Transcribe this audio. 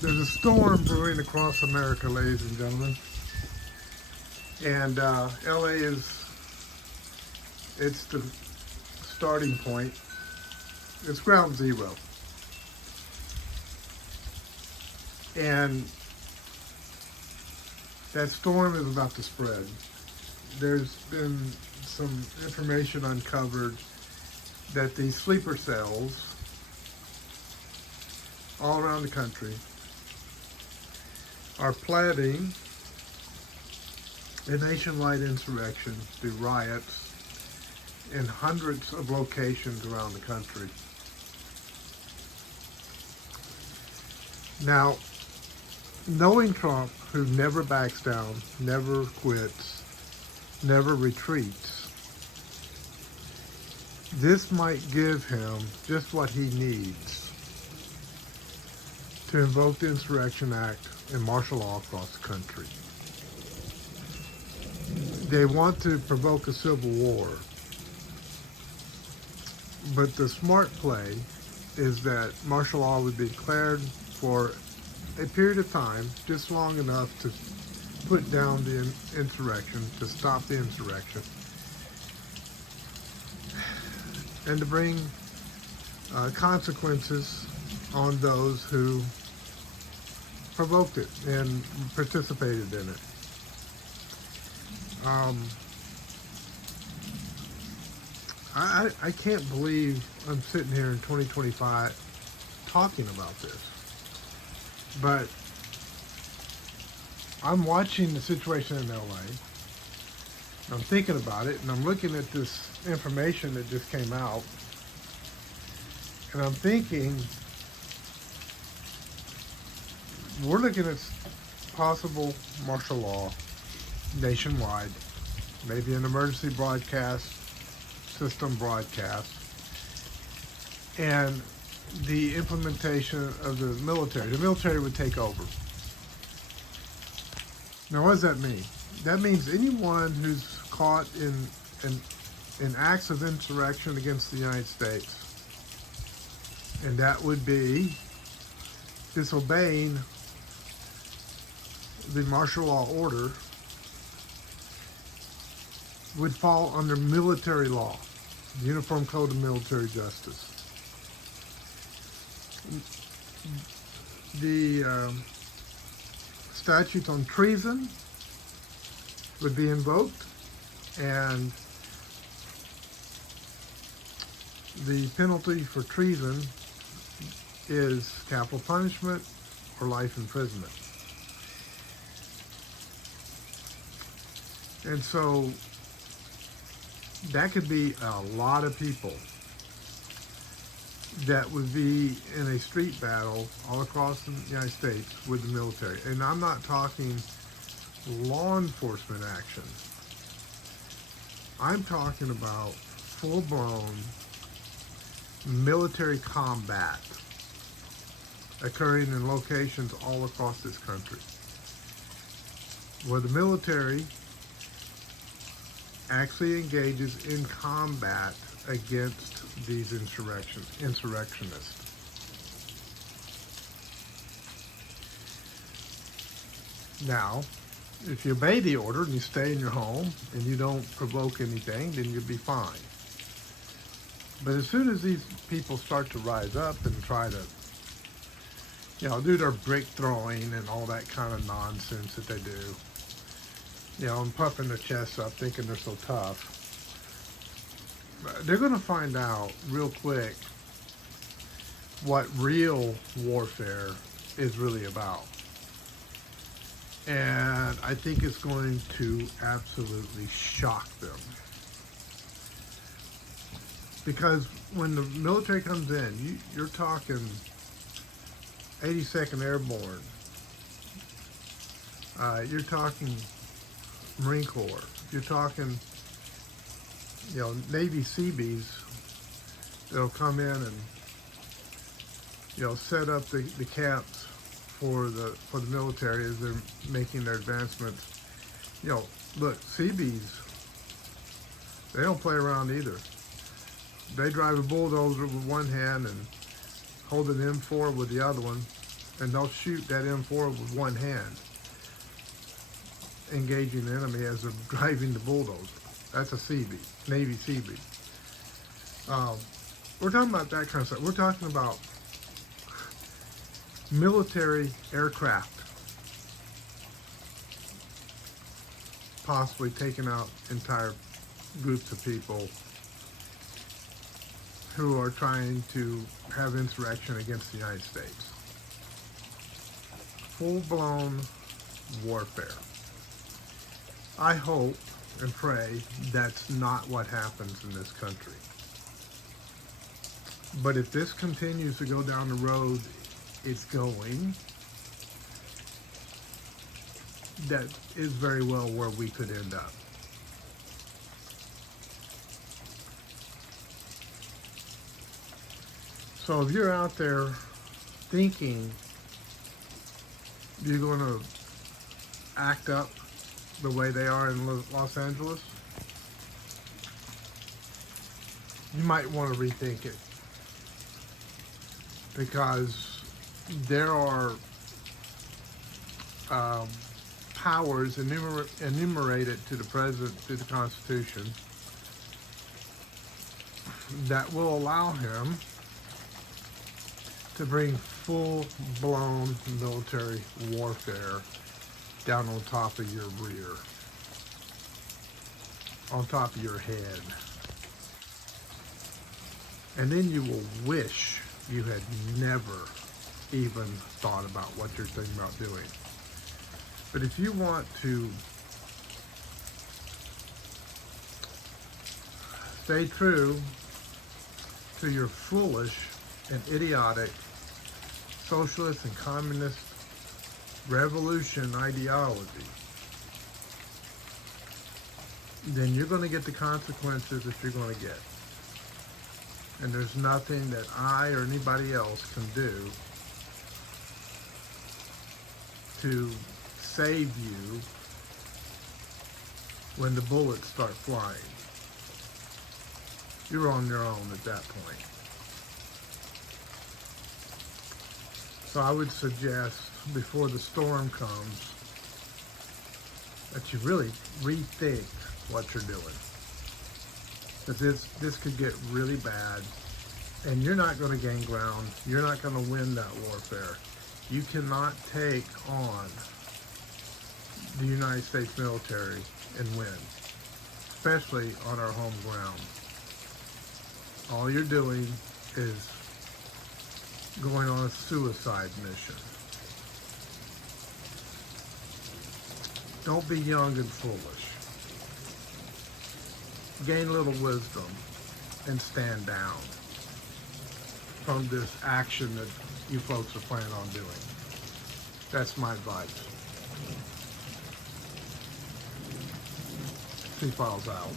There's a storm brewing across America, ladies and gentlemen, and LA it's the starting point. It's ground zero, and that storm is about to spread. There's been some information uncovered that these sleeper cells all around the country are planning a nationwide insurrection through riots in hundreds of locations around the country. Now, knowing Trump, who never backs down, never quits, never retreats, this might give him just what he needs to invoke the Insurrection Act and martial law across the country. They want to provoke a civil war, but the smart play is that martial law would be declared for a period of time, just long enough to put down the insurrection, to stop the insurrection, and to bring consequences on those who provoked it and participated in it. I can't believe I'm sitting here in 2025 talking about this, but I'm watching the situation in LA. I'm thinking about it, and I'm looking at this information that just came out, and I'm thinking, we're looking at possible martial law nationwide, maybe an emergency broadcast system broadcast, and the implementation of the military. The military would take over. Now, what does that mean? That means anyone who's caught in acts of insurrection against the United States, and that would be disobeying the martial law order, would fall under military law, the Uniform Code of Military Justice. The statutes on treason would be invoked, and the penalty for treason is capital punishment or life imprisonment. And so that could be a lot of people that would be in a street battle all across the United States with the military. And I'm not talking law enforcement action. I'm talking about full-blown military combat occurring in locations all across this country, where the military actually engages in combat against these insurrectionists. Now, if you obey the order and you stay in your home and you don't provoke anything, then you'll be fine. But as soon as these people start to rise up and try to, do their brick throwing and all that kind of nonsense that they do, and puffing their chests up thinking they're so tough, they're going to find out real quick what real warfare is really about. And I think it's going to absolutely shock them. Because when the military comes in, you're talking 82nd Airborne, you're talking Marine Corps, you're talking, Navy Seabees that'll come in and, set up the camps for the military as they're making their advancements. Look, Seabees, they don't play around either. They drive a bulldozer with one hand and hold an M4 with the other one, and they'll shoot that M4 with one hand, engaging the enemy as they're driving the bulldozer. That's a CB, Navy CB. We're talking about that kind of stuff. We're talking about military aircraft possibly taking out entire groups of people who are trying to have insurrection against the United States. Full-blown warfare. I hope and pray that's not what happens in this country. But if this continues to go down the road it's going, that is very well where we could end up. So if you're out there thinking you're going to act up the way they are in Los Angeles, you might want to rethink it, because there are powers enumerated to the president through the Constitution that will allow him to bring full-blown military warfare down on top of your rear, on top of your head. And then you will wish you had never even thought about what you're thinking about doing. But if you want to stay true to your foolish and idiotic socialist and communist revolution ideology, then you're going to get the consequences that you're going to get. And there's nothing that I or anybody else can do to save you when the bullets start flying. You're on your own at that point. So I would suggest before the storm comes that you really rethink what you're doing. Because this could get really bad, and you're not going to gain ground. You're not going to win that warfare. You cannot take on the United States military and win, especially on our home ground. All you're doing is going on a suicide mission. Don't be young and foolish. Gain a little wisdom and stand down from this action that you folks are planning on doing. That's my advice. T-Files out.